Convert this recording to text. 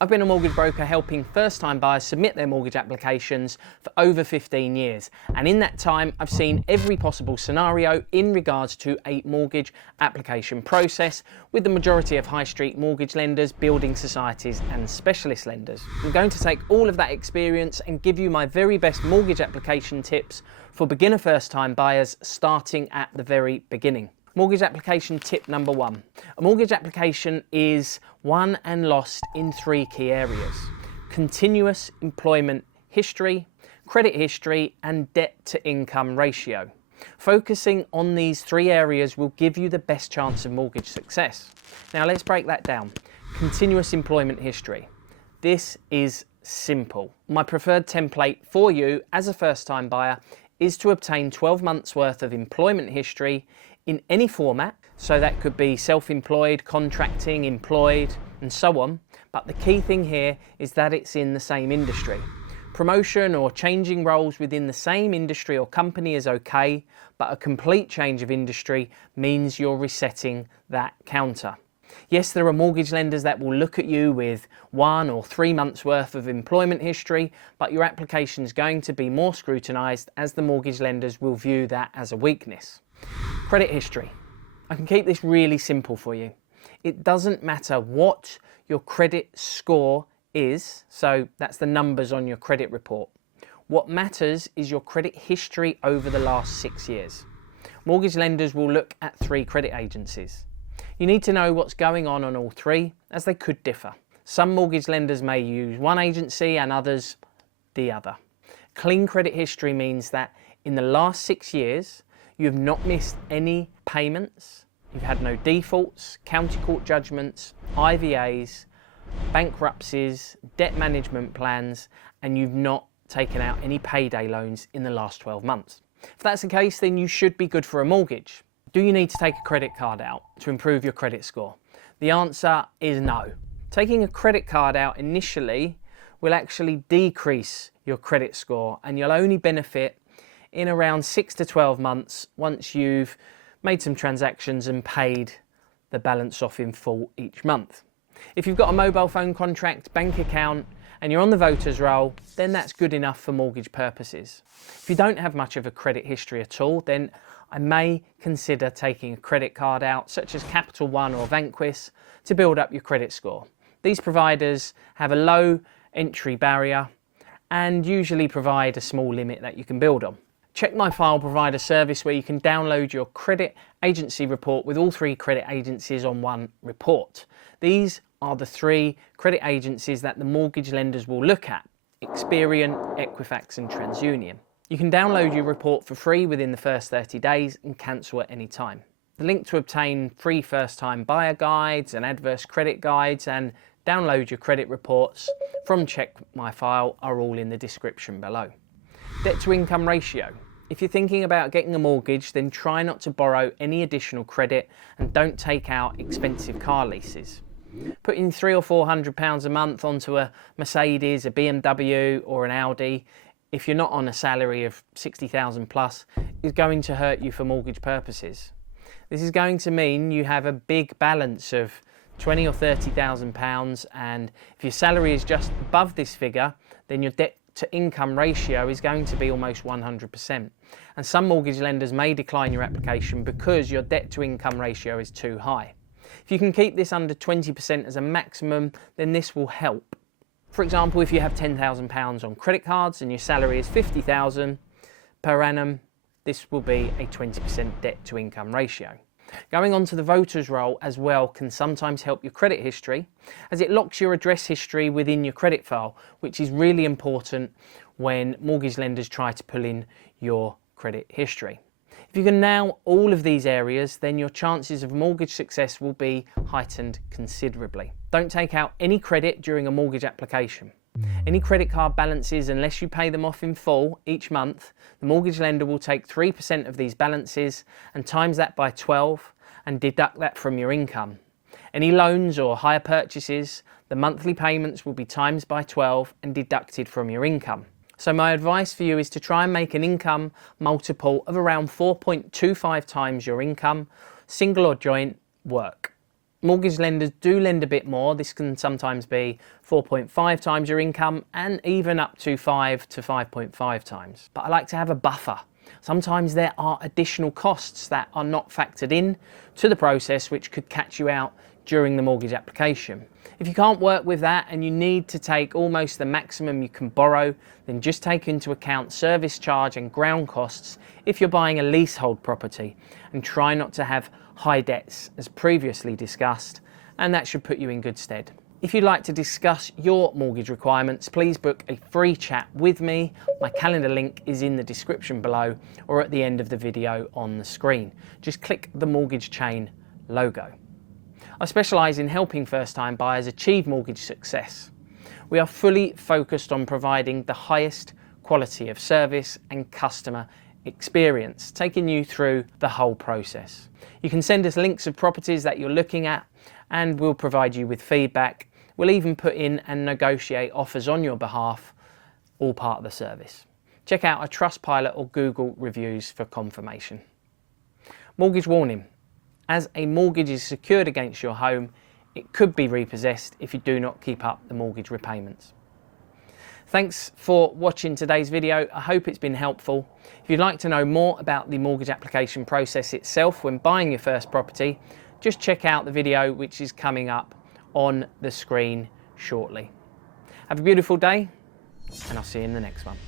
I've been a mortgage broker helping first-time buyers submit their mortgage applications for over 15 years. And in that time, I've seen every possible scenario in regards to a mortgage application process, with the majority of high street mortgage lenders, building societies and specialist lenders. I'm going to take all of that experience and give you my very best mortgage application tips for beginner first-time buyers starting at the very beginning. Mortgage application tip number 1. A mortgage application is won and lost in 3 key areas: continuous employment history, credit history, and debt to income ratio. Focusing on these 3 areas will give you the best chance of mortgage success. Now let's break that down. Continuous employment history. This is simple. My preferred template for you as a first-time buyer is to obtain 12 months worth of employment history in any format. So that could be self-employed, contracting, employed, and so on. But the key thing here is that it's in the same industry. Promotion or changing roles within the same industry or company is okay, but a complete change of industry means you're resetting that counter. Yes, there are mortgage lenders that will look at you with 1 or 3 months worth of employment history, but your application is going to be more scrutinised, as the mortgage lenders will view that as a weakness. Credit history. I can keep this really simple for you. It doesn't matter what your credit score is, so that's the numbers on your credit report. What matters is your credit history over the last 6 years. Mortgage lenders will look at 3 credit agencies. You need to know what's going on all 3, as they could differ. Some mortgage lenders may use one agency and others the other. Clean credit history means that in the last 6 years, you have not missed any payments, you've had no defaults, county court judgments, IVAs, bankruptcies, debt management plans, and you've not taken out any payday loans in the last 12 months. If that's the case, then you should be good for a mortgage. Do you need to take a credit card out to improve your credit score? The answer is no. Taking a credit card out initially will actually decrease your credit score, and you'll only benefit in around 6 to 12 months once you've made some transactions and paid the balance off in full each month. If you've got a mobile phone contract, bank account, and you're on the voters roll, then that's good enough for mortgage purposes. If you don't have much of a credit history at all, then I may consider taking a credit card out, such as Capital One or Vanquis, to build up your credit score. These providers have a low entry barrier and usually provide a small limit that you can build on. Checkmyfile provide a service where you can download your credit agency report with all 3 credit agencies on one report. These are the 3 credit agencies that the mortgage lenders will look at: Experian, Equifax and Transunion. You can download your report for free within the first 30 days and cancel at any time. The link to obtain free first-time buyer guides and adverse credit guides and download your credit reports from Checkmyfile are all in the description below. Debt to income ratio. If you're thinking about getting a mortgage, then try not to borrow any additional credit and don't take out expensive car leases. Putting £300 or £400 a month onto a Mercedes, a BMW or an Audi, if you're not on a salary of 60,000 plus, is going to hurt you for mortgage purposes. This is going to mean you have a big balance of £20,000 or £30,000, and if your salary is just above this figure, then your debt to income ratio is going to be almost 100%. And some mortgage lenders may decline your application because your debt to income ratio is too high. If you can keep this under 20% as a maximum, then this will help. For example, if you have £10,000 on credit cards and your salary is £50,000 per annum, this will be a 20% debt to income ratio. Going on to the voters roll as well can sometimes help your credit history, as it locks your address history within your credit file, which is really important when mortgage lenders try to pull in your credit history. If you can nail all of these areas, then your chances of mortgage success will be heightened considerably. Don't take out any credit during a mortgage application. Any credit card balances, unless you pay them off in full each month, the mortgage lender will take 3% of these balances and times that by 12 and deduct that from your income. Any loans or hire purchases, the monthly payments will be times by 12 and deducted from your income. So my advice for you is to try and make an income multiple of around 4.25 times your income, single or joint, work. Mortgage lenders do lend a bit more. This can sometimes be 4.5 times your income and even up to 5 to 5.5 times. But I like to have a buffer. Sometimes there are additional costs that are not factored in to the process which could catch you out during the mortgage application. If you can't work with that and you need to take almost the maximum you can borrow, then just take into account service charge and ground costs if you're buying a leasehold property, and try not to have high debts as previously discussed, and that should put you in good stead. If you'd like to discuss your mortgage requirements, please book a free chat with me. My calendar link is in the description below or at the end of the video on the screen. Just click the Mortgage Chain logo. I specialise in helping first-time buyers achieve mortgage success. We are fully focused on providing the highest quality of service and customer experience, taking you through the whole process. You can send us links of properties that you're looking at and we'll provide you with feedback. We'll even put in and negotiate offers on your behalf, all part of the service. Check out our Trustpilot or Google reviews for confirmation. Mortgage warning. As a mortgage is secured against your home, it could be repossessed if you do not keep up the mortgage repayments. Thanks for watching today's video. I hope it's been helpful. If you'd like to know more about the mortgage application process itself when buying your first property, just check out the video which is coming up on the screen shortly. Have a beautiful day, and I'll see you in the next one.